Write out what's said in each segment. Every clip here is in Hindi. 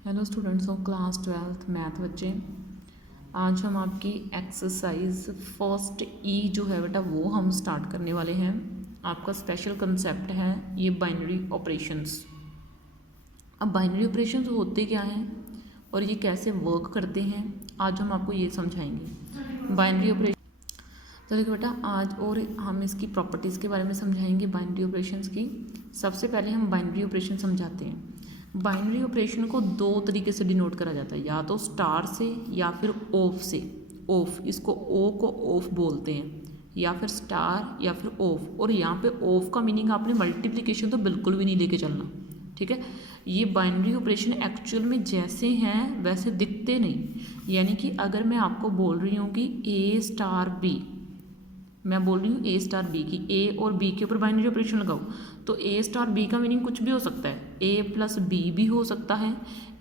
Hello students of class 12th math बच्चे। आज हम आपकी एक्सरसाइज फर्स्ट ई जो है बेटा वो हम स्टार्ट करने वाले हैं। आपका स्पेशल कंसेप्ट है ये बाइनरी ऑपरेशंस। अब बाइनरी ऑपरेशंस होते क्या हैं और ये कैसे वर्क करते हैं आज हम आपको ये समझाएंगे। बाइनरी ऑपरेशन तो देखो बेटा आज और हम इसकी प्रॉपर्टीज़ के बारे में समझाएंगे बाइनरी ऑपरेशंस की। सबसे पहले हम बाइनरी ऑपरेशन समझाते हैं। बाइनरी ऑपरेशन को दो तरीके से डिनोट करा जाता है, या तो स्टार से या फिर ऑफ से। ऑफ, इसको ओ को ऑफ बोलते हैं, या फिर स्टार या फिर ऑफ। और यहाँ पे ऑफ का मीनिंग आपने मल्टीप्लिकेशन तो बिल्कुल भी नहीं लेके चलना, ठीक है। ये बाइनरी ऑपरेशन एक्चुअल में जैसे हैं वैसे दिखते नहीं। यानी कि अगर मैं आपको बोल रही हूँ कि ए स्टार बी, मैं बोल रही हूँ ए स्टार बी की, ए और बी के ऊपर बाइनरी ऑपरेशन लगाओ, तो ए स्टार बी का मीनिंग कुछ भी हो सकता है। ए प्लस बी भी हो सकता है,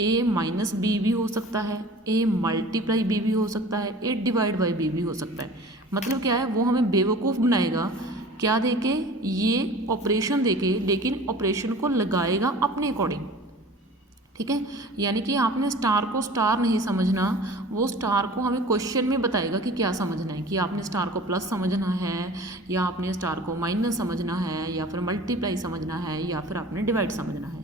ए माइनस बी भी हो सकता है, ए मल्टीप्लाई बी भी हो सकता है, ए डिवाइड बाई बी भी हो सकता है। मतलब क्या है, वो हमें बेवकूफ़ बनाएगा क्या देके, ये ऑपरेशन देके, लेकिन ऑपरेशन को लगाएगा अपने अकॉर्डिंग, ठीक है। यानी कि आपने स्टार को स्टार नहीं समझना, वो स्टार को हमें क्वेश्चन में बताएगा कि क्या समझना है, कि आपने स्टार को प्लस समझना है या आपने स्टार को माइनस समझना है या फिर मल्टीप्लाई समझना है या फिर आपने डिवाइड समझना है।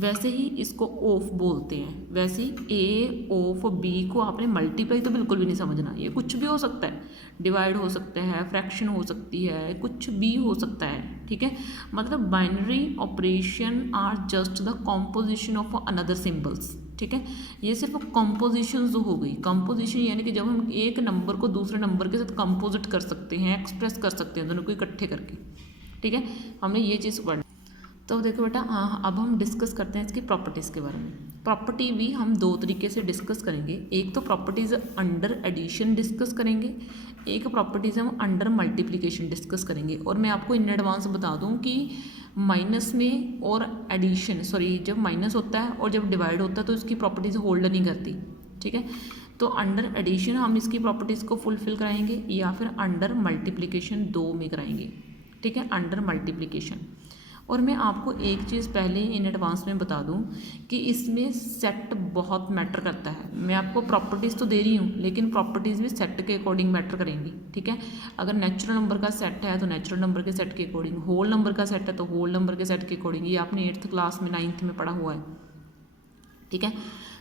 वैसे ही इसको ऑफ बोलते हैं। वैसे ही ए ऑफ बी को आपने मल्टीप्लाई तो बिल्कुल भी नहीं समझना, ये कुछ भी हो सकता है, डिवाइड हो सकता है, फ्रैक्शन हो सकती है, कुछ भी हो सकता है, ठीक है। मतलब binary operation are just the composition of another symbols, ठीक है। ये सिर्फ कॉम्पोजिशन जो हो गई। कॉम्पोजिशन यानी कि जब हम एक नंबर को दूसरे नंबर के साथ कंपोजिट कर सकते हैं, एक्सप्रेस कर सकते हैं दोनों को इकट्ठे करके, ठीक है। हमने ये चीज़ पढ़। तो देखो बेटा, अब हम डिस्कस करते हैं इसकी प्रॉपर्टीज़ के बारे में। प्रॉपर्टी भी हम दो तरीके से डिस्कस करेंगे। एक तो प्रॉपर्टीज़ अंडर एडिशन डिस्कस करेंगे, एक प्रॉपर्टीज़ हम अंडर मल्टीप्लिकेशन डिस्कस करेंगे। और मैं आपको इन एडवांस बता दूं कि माइनस में और एडिशन, सॉरी, जब माइनस होता है और जब डिवाइड होता है तो इसकी प्रॉपर्टीज़ होल्ड नहीं करती, ठीक है। तो अंडर एडिशन हम इसकी प्रॉपर्टीज़ को फुलफिल कराएंगे या फिर अंडर मल्टीप्लिकेशन दो में कराएंगे, ठीक है, अंडर मल्टीप्लिकेशन। और मैं आपको एक चीज़ पहले इन एडवांस में बता दूं कि इसमें सेट बहुत मैटर करता है। मैं आपको प्रॉपर्टीज़ तो दे रही हूँ, लेकिन प्रॉपर्टीज़ भी सेट के अकॉर्डिंग मैटर करेंगी, ठीक है। अगर नेचुरल नंबर का सेट है तो नेचुरल नंबर के सेट के अकॉर्डिंग, होल नंबर का सेट है तो होल नंबर के सेट के अकॉर्डिंग। ये आपने 8th क्लास में 9th में पढ़ा हुआ है, ठीक है।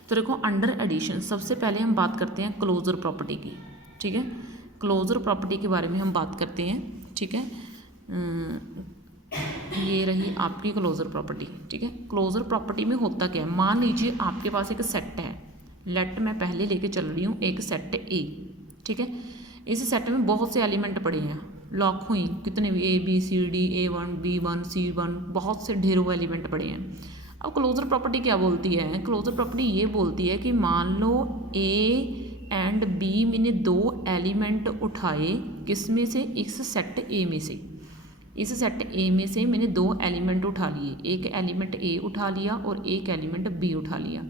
तो देखो, अंडर एडिशन सबसे पहले हम बात करते हैं क्लोजर प्रॉपर्टी की, ठीक है। क्लोजर प्रॉपर्टी के बारे में हम बात करते हैं, ठीक है। ये रही आपकी क्लोजर प्रॉपर्टी, ठीक है। क्लोजर प्रॉपर्टी में होता क्या है, मान लीजिए आपके पास एक सेट है। लेट मैं पहले लेके चल रही हूँ एक सेट ए, ठीक है। इस सेट में बहुत से एलिमेंट पड़े हैं, लाखों ही, कितने भी, A B C D, A1 B1 C1, बहुत से ढेरों एलिमेंट पड़े हैं। अब क्लोजर प्रॉपर्टी क्या बोलती है, क्लोजर प्रॉपर्टी ये बोलती है कि मान लो ए एंड बी मैंने दो एलिमेंट उठाए, किस में से, इस सेट ए में से। इस सेट ए में से मैंने दो एलिमेंट उठा लिए, एक एलिमेंट ए उठा लिया और एक एलिमेंट बी उठा लिया।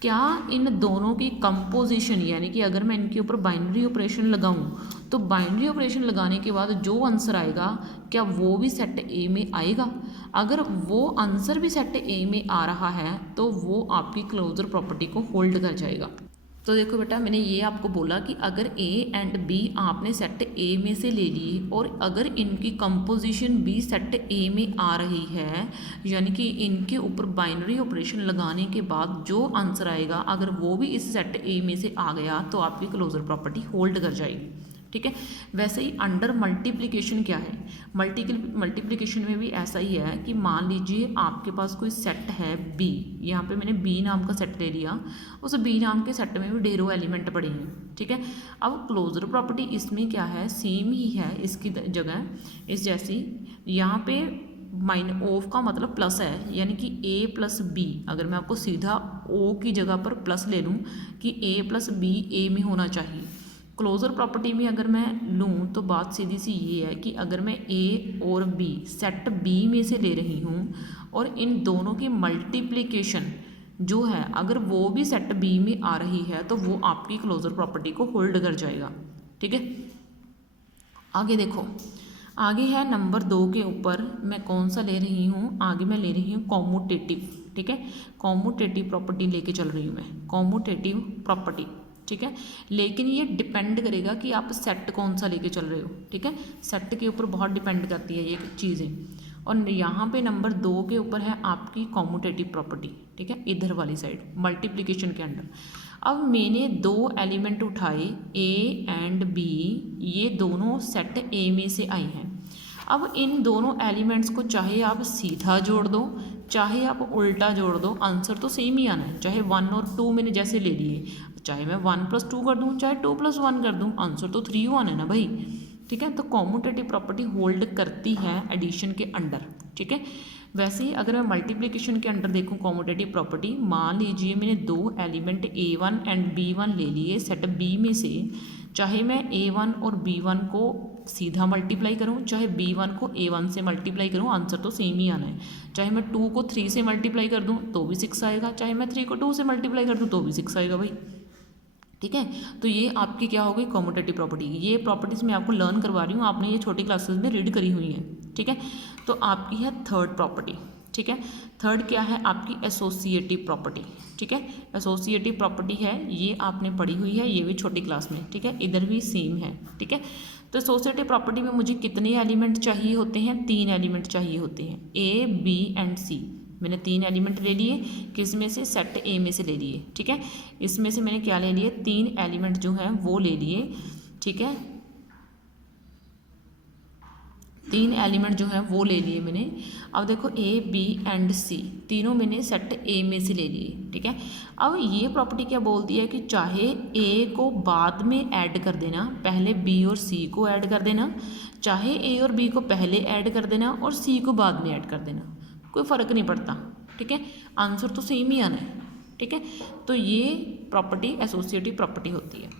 क्या इन दोनों की कंपोजिशन, यानी कि अगर मैं इनके ऊपर बाइनरी ऑपरेशन लगाऊं तो बाइनरी ऑपरेशन लगाने के बाद जो आंसर आएगा क्या वो भी सेट ए में आएगा? अगर वो आंसर भी सेट ए में आ रहा है तो वो आपकी क्लोजर प्रॉपर्टी को होल्ड कर जाएगा। तो देखो बेटा, मैंने ये आपको बोला कि अगर ए एंड बी आपने सेट ए में से ले ली और अगर इनकी कंपोजिशन भी सेट ए में आ रही है, यानी कि इनके ऊपर बाइनरी ऑपरेशन लगाने के बाद जो आंसर आएगा अगर वो भी इस सेट ए में से आ गया तो आपकी क्लोजर प्रॉपर्टी होल्ड कर जाएगी, ठीक है। वैसे ही अंडर मल्टीप्लिकेशन क्या है, मल्टीप्लिकेशन में भी ऐसा ही है कि मान लीजिए आपके पास कोई सेट है बी, यहाँ पे मैंने बी नाम का सेट ले लिया, उस बी नाम के सेट में भी ढेरों एलिमेंट पड़े हैं, ठीक है। अब क्लोजर प्रॉपर्टी इसमें क्या है, सेम ही है इसकी जगह इस जैसी। यहाँ पे माइन ऑफ का मतलब प्लस है, यानी कि ए प्लस बी, अगर मैं आपको सीधा ओ की जगह पर प्लस ले लूँ कि ए प्लस बी ए में होना चाहिए। क्लोजर प्रॉपर्टी में अगर मैं लूँ तो बात सीधी सी ये है कि अगर मैं ए और बी सेट बी में से ले रही हूँ और इन दोनों की मल्टीप्लिकेशन जो है अगर वो भी सेट बी में आ रही है तो वो आपकी क्लोजर प्रॉपर्टी को होल्ड कर जाएगा, ठीक है। आगे देखो, आगे है नंबर 2 के ऊपर मैं कौन सा ले रही हूँ, आगे मैं ले रही हूँ कॉम्यूटेटिव, ठीक है, कॉम्यूटेटिव प्रॉपर्टी लेके चल रही हूँ मैं, कॉम्यूटेटिव प्रॉपर्टी, ठीक है। लेकिन ये डिपेंड करेगा कि आप सेट कौन सा लेके चल रहे हो, ठीक है, सेट के ऊपर बहुत डिपेंड करती है ये चीज़ें। और यहाँ पे नंबर 2 के ऊपर है आपकी कॉम्यूटेटिव प्रॉपर्टी, ठीक है, इधर वाली साइड मल्टीप्लिकेशन के अंडर। अब मैंने 2 एलिमेंट उठाए ए एंड बी, ये दोनों सेट ए में से आए हैं। अब इन दोनों एलिमेंट्स को चाहे आप सीधा जोड़ दो, चाहे आप उल्टा जोड़ दो, आंसर तो सेम ही आना है। चाहे 1 और 2 मैंने जैसे ले लिए, चाहे मैं 1 + 2 कर दूँ, चाहे 2 + 1 कर दूँ, आंसर तो 3 आना है ना भाई, ठीक है। तो कॉम्यूटेटिव प्रॉपर्टी होल्ड करती है एडिशन के अंडर, ठीक है। वैसे ही अगर मैं मल्टीप्लिकेशन के अंडर देखूँ कॉम्यूटेटिव प्रॉपर्टी, मान लीजिए मैंने 2 एलिमेंट A1 एंड B1 ले लिए सेट B में से, चाहे मैं A1 और B1 को सीधा मल्टीप्लाई करूँ, चाहे B1 को A1 से मल्टीप्लाई करूँ, आंसर तो सेम ही आना है। चाहे मैं 2 को 3 से मल्टीप्लाई कर दूँ तो भी 6 आएगा, चाहे मैं 3 को 2 से मल्टीप्लाई कर दूँ तो भी 6 आएगा भाई, ठीक है। तो ये आपकी क्या हो गई कॉम्यूटेटिव प्रॉपर्टी। ये प्रॉपर्टीज़ मैं आपको लर्न करवा रही हूँ, आपने ये छोटी क्लासेस में रीड करी हुई है, ठीक है। तो आपकी है थर्ड प्रॉपर्टी, ठीक है। थर्ड क्या है आपकी एसोसिएटिव प्रॉपर्टी, ठीक है। एसोसिएटिव प्रॉपर्टी है, ये आपने पढ़ी हुई है, ये भी छोटी क्लास में, ठीक है, इधर भी सेम है, ठीक है। तो एसोसिएटिव प्रॉपर्टी में मुझे कितने एलिमेंट चाहिए होते हैं, 3 एलिमेंट चाहिए होते हैं, ए बी एंड सी। मैंने 3 एलिमेंट ले लिए, किस में से, सेट ए में से ले लिए, ठीक है। इसमें से मैंने क्या ले लिए, 3 एलिमेंट जो हैं वो ले लिए, ठीक है, 3 एलिमेंट जो हैं वो ले लिए मैंने। अब देखो ए बी एंड सी तीनों मैंने सेट ए में से ले लिए, ठीक है। अब ये प्रॉपर्टी क्या बोलती है कि चाहे ए को बाद में ऐड कर देना, पहले बी और सी को ऐड कर देना, चाहे ए और बी को पहले ऐड कर देना और सी को बाद में ऐड कर देना, कोई फ़र्क नहीं पड़ता, ठीक है, आंसर तो सेम ही आना है, ठीक है। तो ये प्रॉपर्टी एसोसिएटिव प्रॉपर्टी होती है।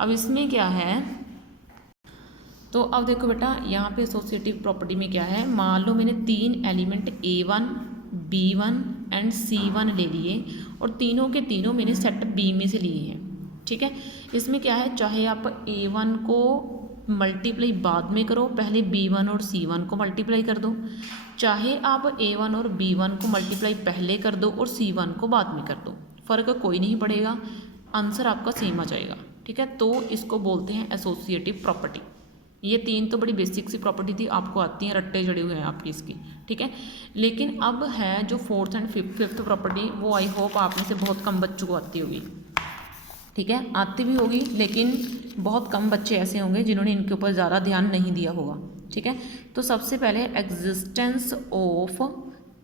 अब इसमें क्या है, तो अब देखो बेटा यहाँ पे एसोसिएटिव प्रॉपर्टी में क्या है, मान लो मैंने 3 element A1 B1 and C1 ले लिए और तीनों के तीनों मैंने सेट B में से लिए हैं, ठीक है। इसमें क्या है, चाहे आप A1 को मल्टीप्लाई बाद में करो, पहले B1 और C1 को मल्टीप्लाई कर दो, चाहे आप A1 और B1 को मल्टीप्लाई पहले कर दो और C1 को बाद में कर दो, फ़र्क कोई नहीं पड़ेगा, आंसर आपका सेम आ जाएगा, ठीक है। तो इसको बोलते हैं एसोसिएटिव प्रॉपर्टी। ये 3 तो बड़ी बेसिक सी प्रॉपर्टी थी, आपको आती हैं, रट्टे जड़े हुए हैं आपकी इसकी, ठीक है। लेकिन अब है जो 4th एंड 5th प्रॉपर्टी, वो आई होप आप में से बहुत कम बच्चों को आती होगी, ठीक है, आती भी होगी लेकिन बहुत कम बच्चे ऐसे होंगे जिन्होंने इनके ऊपर ज़्यादा ध्यान नहीं दिया होगा, ठीक है। तो सबसे पहले एग्जिस्टेंस ऑफ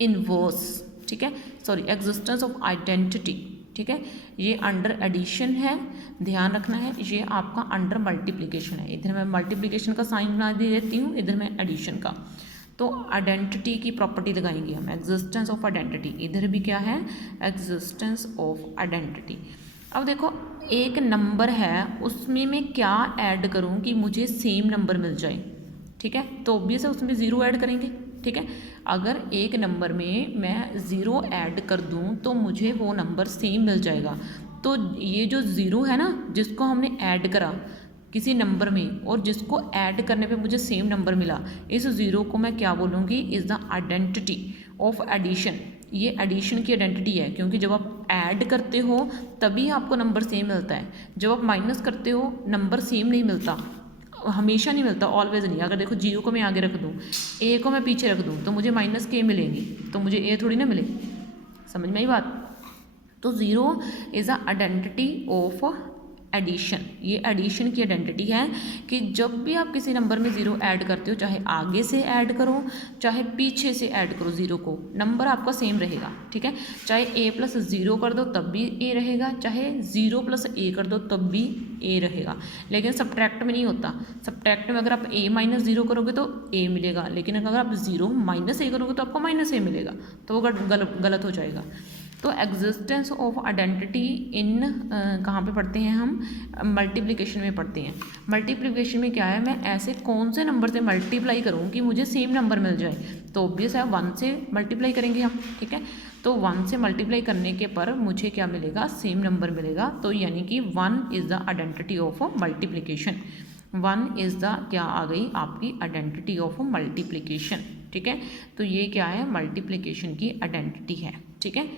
इनवर्स, ठीक है, सॉरी एग्जिस्टेंस ऑफ आइडेंटिटी, ठीक है, ये अंडर एडिशन है, ध्यान रखना है, ये आपका अंडर मल्टीप्लिकेशन है। इधर मैं मल्टीप्लिकेशन का साइन बना देती हूँ, इधर मैं एडिशन का। तो आइडेंटिटी की प्रॉपर्टी लगाएंगे हम, एग्जिस्टेंस ऑफ आइडेंटिटी, इधर भी क्या है, एग्जिस्टेंस ऑफ आइडेंटिटी। अब देखो एक नंबर है, उसमें मैं क्या ऐड करूँ कि मुझे सेम नंबर मिल जाए, ठीक है। तो ऑब्वियस है उसमें 0 ऐड करेंगे, ठीक है। अगर एक नंबर में मैं 0 ऐड कर दूं तो मुझे वो नंबर सेम मिल जाएगा। तो ये जो 0 है ना, जिसको हमने ऐड करा किसी नंबर में और जिसको ऐड करने पे मुझे सेम नंबर मिला, इस 0 को मैं क्या बोलूँगी, is the identity of addition. ये एडिशन की आइडेंटिटी है, क्योंकि जब आप ऐड करते हो तभी आपको नंबर सेम मिलता है, जब आप माइनस करते हो नंबर सेम नहीं मिलता, हमेशा नहीं मिलता, ऑलवेज नहीं। अगर देखो 0 को मैं आगे रख दूँ, ए को मैं पीछे रख दूँ, तो मुझे -k मिलेंगी, तो मुझे ए थोड़ी ना मिले, समझ में आई बात। तो 0 is a identity of addition, ये एडिशन की आइडेंटिटी है कि जब भी आप किसी नंबर में 0 ऐड करते हो, चाहे आगे से ऐड करो चाहे पीछे से ऐड करो 0 को, नंबर आपका सेम रहेगा, ठीक है। चाहे a+0 कर दो तब भी a रहेगा, चाहे 0+a कर दो तब भी a रहेगा, लेकिन सब्ट्रैक्ट में नहीं होता। सब्ट्रैक्ट में अगर आप a-0 करोगे तो a मिलेगा, लेकिन अगर आप 0 -a करोगे तो आपको -a मिलेगा, तो वो गलत हो जाएगा। तो एग्जिस्टेंस ऑफ आइडेंटिटी इन कहाँ पे पढ़ते हैं हम, मल्टीप्लिकेशन में पढ़ते हैं। मल्टीप्लिकेशन में क्या है, मैं ऐसे कौन से नंबर से मल्टीप्लाई करूँ कि मुझे सेम नंबर मिल जाए, तो ऑब्वियस है 1 से मल्टीप्लाई करेंगे हम, ठीक है। तो 1 से मल्टीप्लाई करने के पर मुझे क्या मिलेगा, सेम नंबर मिलेगा। तो यानी कि 1 is the identity of multiplication, 1 is the क्या आ गई आपकी आइडेंटिटी ऑफ मल्टीप्लिकेशन, ठीक है। तो ये क्या है, मल्टीप्लिकेशन की आइडेंटिटी है, ठीक है। ठीक है।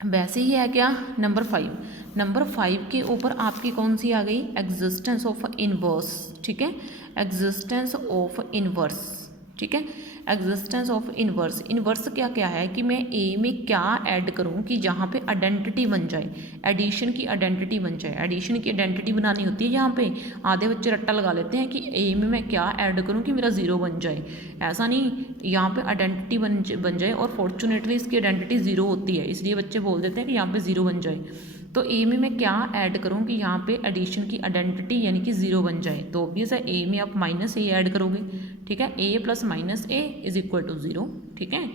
वैसे ही है क्या नंबर 5, नंबर 5 के ऊपर आपकी कौन सी आ गई, एग्जिस्टेंस ऑफ इनवर्स, ठीक है, एग्जिस्टेंस ऑफ इनवर्स, ठीक है, एग्जिस्टेंस ऑफ इनवर्स। इनवर्स क्या क्या है कि मैं ए में क्या ऐड करूं कि जहाँ पे आइडेंटिटी बन जाए, एडिशन की आइडेंटिटी बन जाए। एडिशन की आइडेंटिटी बनानी होती है यहाँ पे, आधे बच्चे रट्टा लगा लेते हैं कि ए में मैं क्या ऐड करूँ कि मेरा 0 बन जाए। ऐसा नहीं, यहाँ पे आइडेंटिटी बन जाए और फॉर्चुनेटली इसकी आइडेंटिटी 0 होती है, इसलिए बच्चे बोल देते हैं कि यहाँ पे 0 बन जाए। तो ए में मैं क्या ऐड करूँ कि यहाँ पे एडिशन की आइडेंटिटी यानी कि 0 बन जाए। तो ऑब्वियस है ए में आप माइनस ए ऐड करोगे, ठीक है, a plus minus a is equal to 0, ठीक है।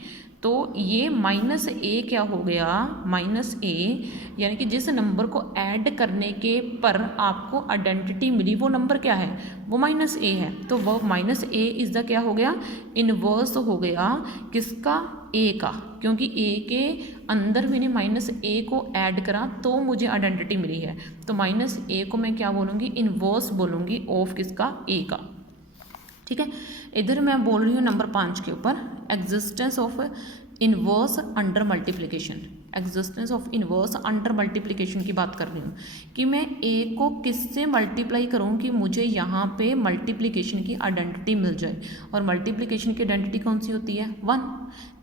तो ये माइनस ए क्या हो गया, माइनस ए यानी कि जिस नंबर को ऐड करने के पर आपको आइडेंटिटी मिली वो नंबर क्या है, वो माइनस ए है। तो वो माइनस ए इज़ द क्या हो गया, इनवर्स हो गया किसका, ए का, क्योंकि ए के अंदर मैंने माइनस ए को ऐड करा तो मुझे आइडेंटिटी मिली है। तो माइनस ए को मैं क्या बोलूँगी, इनवर्स बोलूँगी ऑफ किसका, ए का, ठीक है। इधर मैं बोल रही हूँ नंबर 5 के ऊपर, existence of inverse under multiplication. Existence of inverse under multiplication की बात कर रही हूँ कि मैं ए को किससे मल्टीप्लाई करूँ कि मुझे यहाँ पे मल्टीप्लिकेशन की आइडेंटिटी मिल जाए। और मल्टीप्लिकेशन की आइडेंटिटी कौन सी होती है, 1।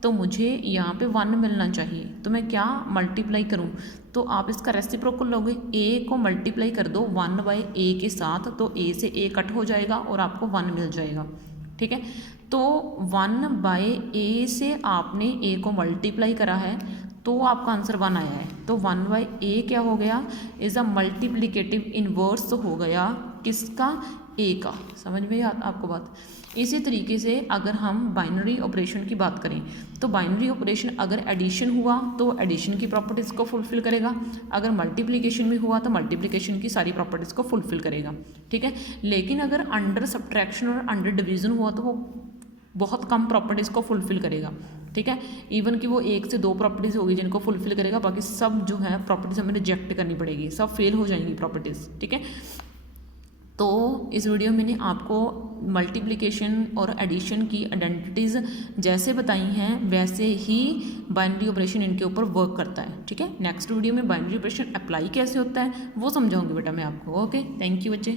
तो मुझे यहाँ पे 1 मिलना चाहिए, तो मैं क्या मल्टीप्लाई करूँ, तो आप इसका रेसिप्रोकल लोगे, ए को मल्टीप्लाई कर दो 1 बाय ए के साथ, तो ए से ए कट हो जाएगा और आपको 1 मिल जाएगा, ठीक है। तो 1 बाय ए से आपने ए को मल्टीप्लाई करा है तो आपका आंसर 1 आया है। तो 1 बाय ए क्या हो गया, इज़ अ मल्टीप्लिकेटिव इनवर्स हो गया किसका, ए का। समझ में आपको बात। इसी तरीके से अगर हम बाइनरी ऑपरेशन की बात करें तो बाइनरी ऑपरेशन अगर एडिशन हुआ तो एडिशन की प्रॉपर्टीज़ को फुलफिल करेगा, अगर मल्टीप्लिकेशन में हुआ तो मल्टीप्लिकेशन की सारी प्रॉपर्टीज़ को फुलफिल करेगा, ठीक है। लेकिन अगर अंडर सब्ट्रैक्शन और अंडर डिवीज़न हुआ तो वो बहुत कम प्रॉपर्टीज़ को फुलफिल करेगा, ठीक है। इवन कि वो 1 से 2 प्रॉपर्टीज़ होगी जिनको फुलफिल करेगा, बाकी सब जो है प्रॉपर्टीज़ हमें रिजेक्ट करनी पड़ेगी, सब फेल हो जाएंगी प्रॉपर्टीज़, ठीक है। तो इस वीडियो में मैंने आपको मल्टीप्लिकेशन और एडिशन की आइडेंटिटीज़ जैसे बताई हैं वैसे ही बाइनरी ऑपरेशन इनके ऊपर वर्क करता है, ठीक है। नेक्स्ट वीडियो में बाइनरी ऑपरेशन अप्लाई कैसे होता है वो समझाऊंगी बेटा मैं आपको। ओके, थैंक यू बच्चे।